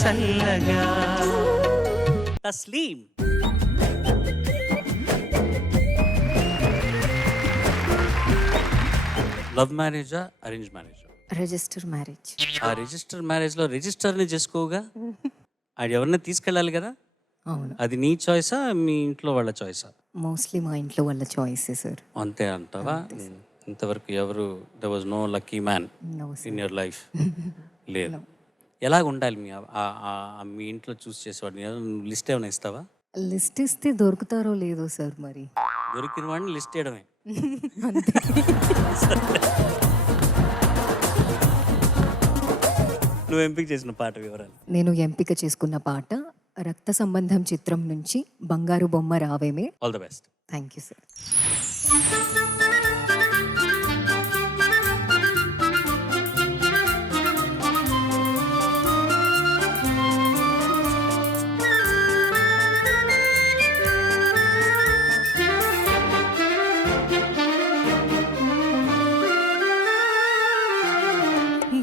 చల్లగా. తస్లీం. లవ్ మ్యారేజా అరేంజ్ మ్యారేజా? Register marriage. ఆ రిజిస్టర్ మ్యారేజ్లో రిజిస్టర్ని చేసుకోగా అది ఎవరిని తీసుకెళ్ళాలి కదా. అవును, అది నీ చాయిసా మీ ఇంట్లో వాళ్ళ చాయిసా? మోస్ట్లీ మా ఇంట్లో వాళ్ళ చాయిసే సార్. అంతే అంటావా? ఇంతవరకు ఎవరు there was no lucky man no in sir. Your life? లేదు. ఎలాగ ఉండాలి మీ ఇంట్లో చూస్ చేసేవాడిని? లిస్ట్ ఏమైనా ఇస్తావా? లిస్ట్ ఇస్తే దొరుకుతారో లేదో సార్ మరి. దొరికిన వాడిని లిస్ట్ చేయడమే. అంతే. నువ్వు ఎంపిక చేసిన పాట వివరాలు. నేను ఎంపిక చేసుకున్న పాట రక్త సంబంధం చిత్రం నుంచి బంగారు బొమ్మ రావేమే. All the best. Thank you sir.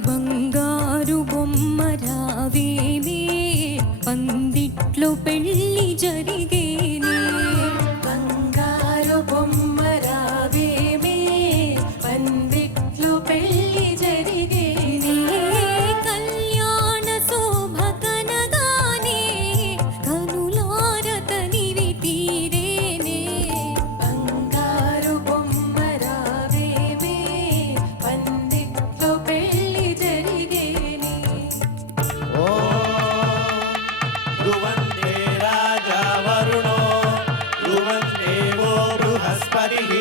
బంగారు బొమ్మ రావేమే, పందిట్లో పెళ్ళి జరిగేనే. బంగారు బొమ్మ రావేమే, పందిట్లో పెళ్ళి జరిగేనే. కళ్యాణ శోభ కనగానే కనులారతనివి తీరేనే. బంగారు బొమ్మ రావేమే, పందిట్లో పెళ్ళి జరిగేనే. ధ్రువంతే రాజా వరుణో ధ్రువందేవో బృహస్పతిః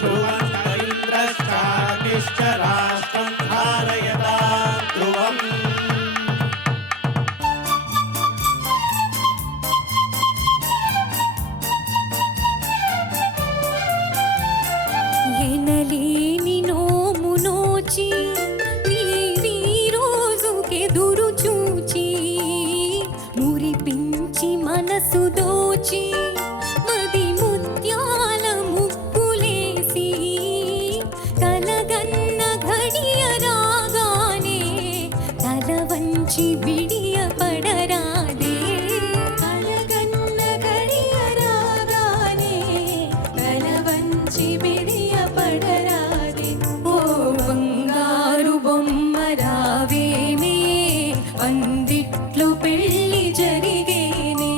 ధ్రువంత ఇంద్రశ్చాగ్నిశ్చ రాష్ట్రం ధారయతాం ధ్రువం. ఎనలేని నోము నోచి నీవీ రోజుకెదురు చూచి మురిపించి మనసు దోచి మది ముత్యాల ముక్కులేసి కలగన్న ఘడియ రాగానే తల వంచి విడియ పడరాదే. కలగన్న ఘడియ రాగానే తల వంచి విడియ పడరాదే. ఓ బంగారు బొమ్మ రావేమే, పందిట్లో పెళ్ళి జరిగేనే.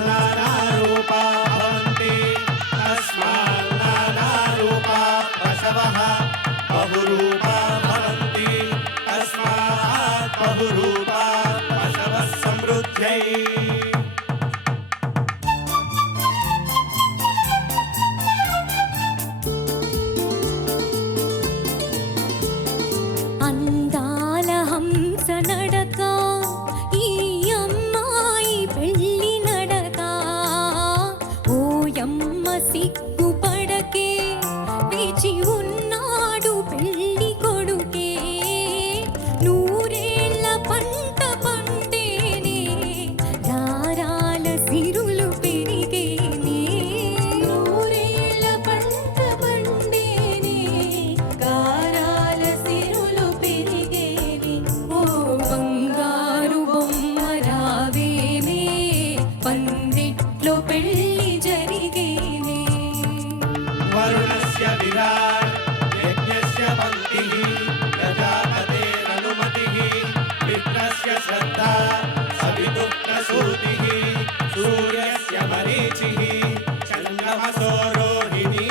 నానారూపా భవంతి తస్మాత్ నానారూపా పశవః బహురూపా భవంతి తస్మాత్ బహురూపా పశవః సమృద్ధ్యై. అందాల హంస నడక ఈ అమ్మాయి పెళ్ళి నడక. ఓయమ్మ సిగ్గుపడకే, వేచి ఉన్నాడు పెళ్ళి కొడుకే. నూరేళ్ల పంట పండేనే, దారాల సిరులు పెరిగేనే. నూరేళ్ల పంట పండేనే, గారాల సిరులు పెరిగేనే. ఓ బంగారు బొమ్మ రావేమే, పందిట్లో పెళ్ళి జరిగేనే. వరుణస్య విరాట్ యజ్ఞస్య పంక్తిః ప్రజాపతేరనుమతిః విప్రస్య శ్రద్ధా సవితుః ప్రసూతిః సూర్యస్య మరీచిః చంద్రమసో రోహిణీ.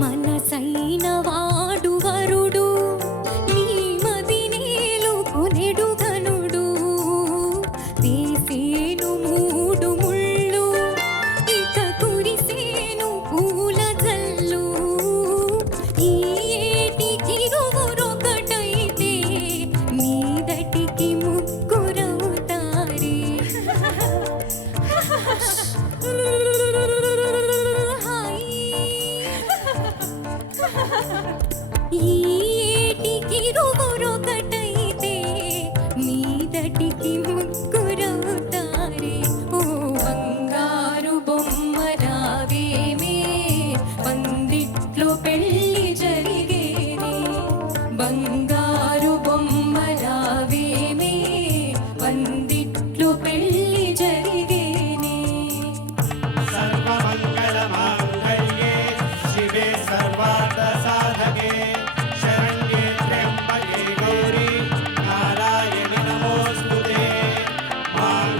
మనసైన వాడు వరుడు, నీ మదినేలు కొనెడు ఘనుడు. వేసేను మూడు ముళ్ళు,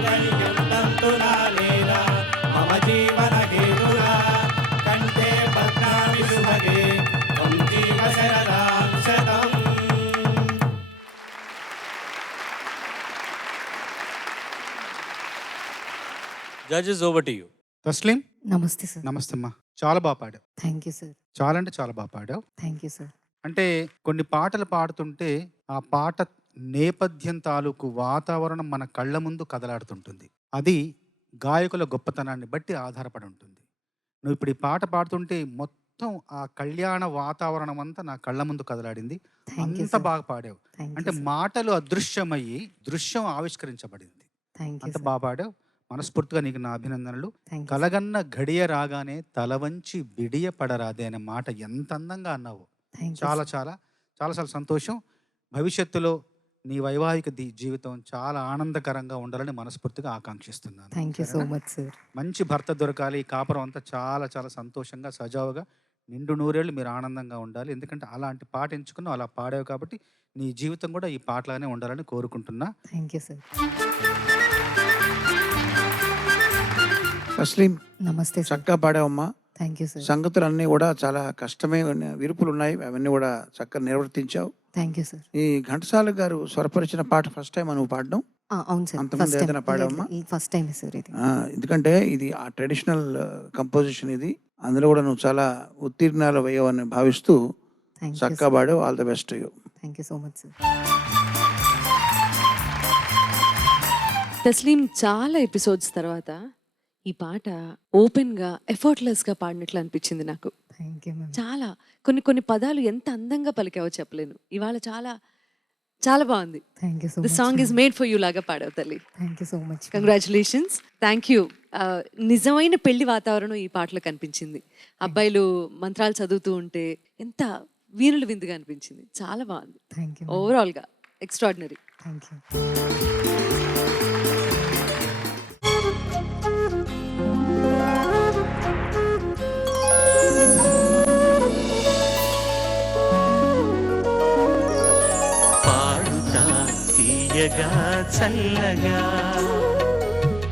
మాంగళ్యం తంతునానేన మమ జీవన హేతునా కంఠే పద్మామి శుభగే త్వం జీవ శరదాం శతం. Judges over to you. Tasleem, నమస్తే సార్. నమస్తే అమ్మా. చాలా బాగా పాడావు. Thank you sir. చాలా అంటే చాలా బాగా పాడావు. Thank you sir. అంటే కొన్ని పాటలు పాడుతుంటే ఆ పాట నేపథ్యం తాలూకు వాతావరణం మన కళ్ళ ముందు కదలాడుతుంటుంది. అది గాయకుల గొప్పతనాన్ని బట్టి ఆధారపడి ఉంటుంది. నువ్వు ఇప్పుడు ఈ పాట పాడుతుంటే మొత్తం ఆ కళ్యాణ వాతావరణం అంతా నా కళ్ళ ముందు కదలాడింది. థ్యాంక్ యూ అంత సార్. బాగా పాడావు. థ్యాంక్ అంటే యూ సార్. మాటలు అదృశ్యమయ్యి దృశ్యం ఆవిష్కరించబడింది. థ్యాంక్ యూ అంత సార్. బాగా పాడావు. మనస్ఫూర్తిగా నీకు నా అభినందనలు. Thank you sir. కలగన్న గడియ రాగానే తల వంచి బిడియ పడరాదే అనే మాట ఎంత అందంగా అన్నావు. థ్యాంక్ యూ చాలా సార్. చాలా చాలా చాలా సంతోషం. భవిష్యత్తులో నీ వైవాహిక జీవితం చాలా ఆనందకరంగా ఉండాలని మనస్ఫూర్తిగా ఆకాంక్షిస్తున్నాను. Thank you so much sir. మంచి భర్త దొరకాలి. ఈ కాపురం అంతా చాలా చాలా సంతోషంగా సజావుగా నిండు నూరేళ్ళు మీరు ఆనందంగా ఉండాలి. ఎందుకంటే అలాంటి పాట ఎంచుకున్నావు, అలా పాడావు కాబట్టి నీ జీవితం కూడా ఈ పాటలానే ఉండాలని కోరుకుంటున్నా. Thank you sir. తస్లీం, నమస్తే సార్. చక్కగా పాడావమ్మా. Thank you sir. సంగతులన్నీ కూడా చాలా కష్టమైన విరుపులు ఉన్నాయి, అవన్నీ కూడా చక్కగా నిర్వర్తించావు. Thank you sir. ఈ ఘంటసాల గారు స్వరపరిచిన పాట ఫస్ట్ టైం నువ్వు పాడడం? అవును సార్. అంతకుముందు ఫస్ట్ ఏదైనా పాడావమ్మా? టైం. ఫస్ట్ టైం సార్ ఇది. ఎందుకంటే ఇది ఆ ట్రెడిషనల్ కంపోజిషన్ ఇది. అందులో కూడా నువ్వు చాలా ఉత్తీర్ణాలు వేయవని భావిస్తూ థ్యాంక్ యూ చక్కగా పాడావు. All the best you. Thank you so much sir. Taslim, చాలా ఎపిసోడ్స్ తర్వాత ఈ పాట ఓపెన్గా ఎఫర్ట్లెస్గా పాడినట్లు అనిపించింది నాకు. Thank you ma'am. చాలా కొన్ని పదాలు ఎంత అందంగా పలికావో చెప్పలేను. ఇవాళ చాలా చాలా బాగుంది. Thank you so the much. Song is made for you లాగా పాడావు తల్లి. Thank you so much. Congratulations. Thank you. నిజమైన పెళ్లి వాతావరణం ఈ పాటలో కనిపించింది. అబ్బాయిలు మంత్రాలు చదువుతూ ఉంటే ఎంత వీణులు విందుగా అనిపించింది. చాలా బాగుంది. Thank you. ఓవరాల్గా ఎక్స్ట్రాడినరీ. Thank you. పాడుతా తీయగా చల్లగా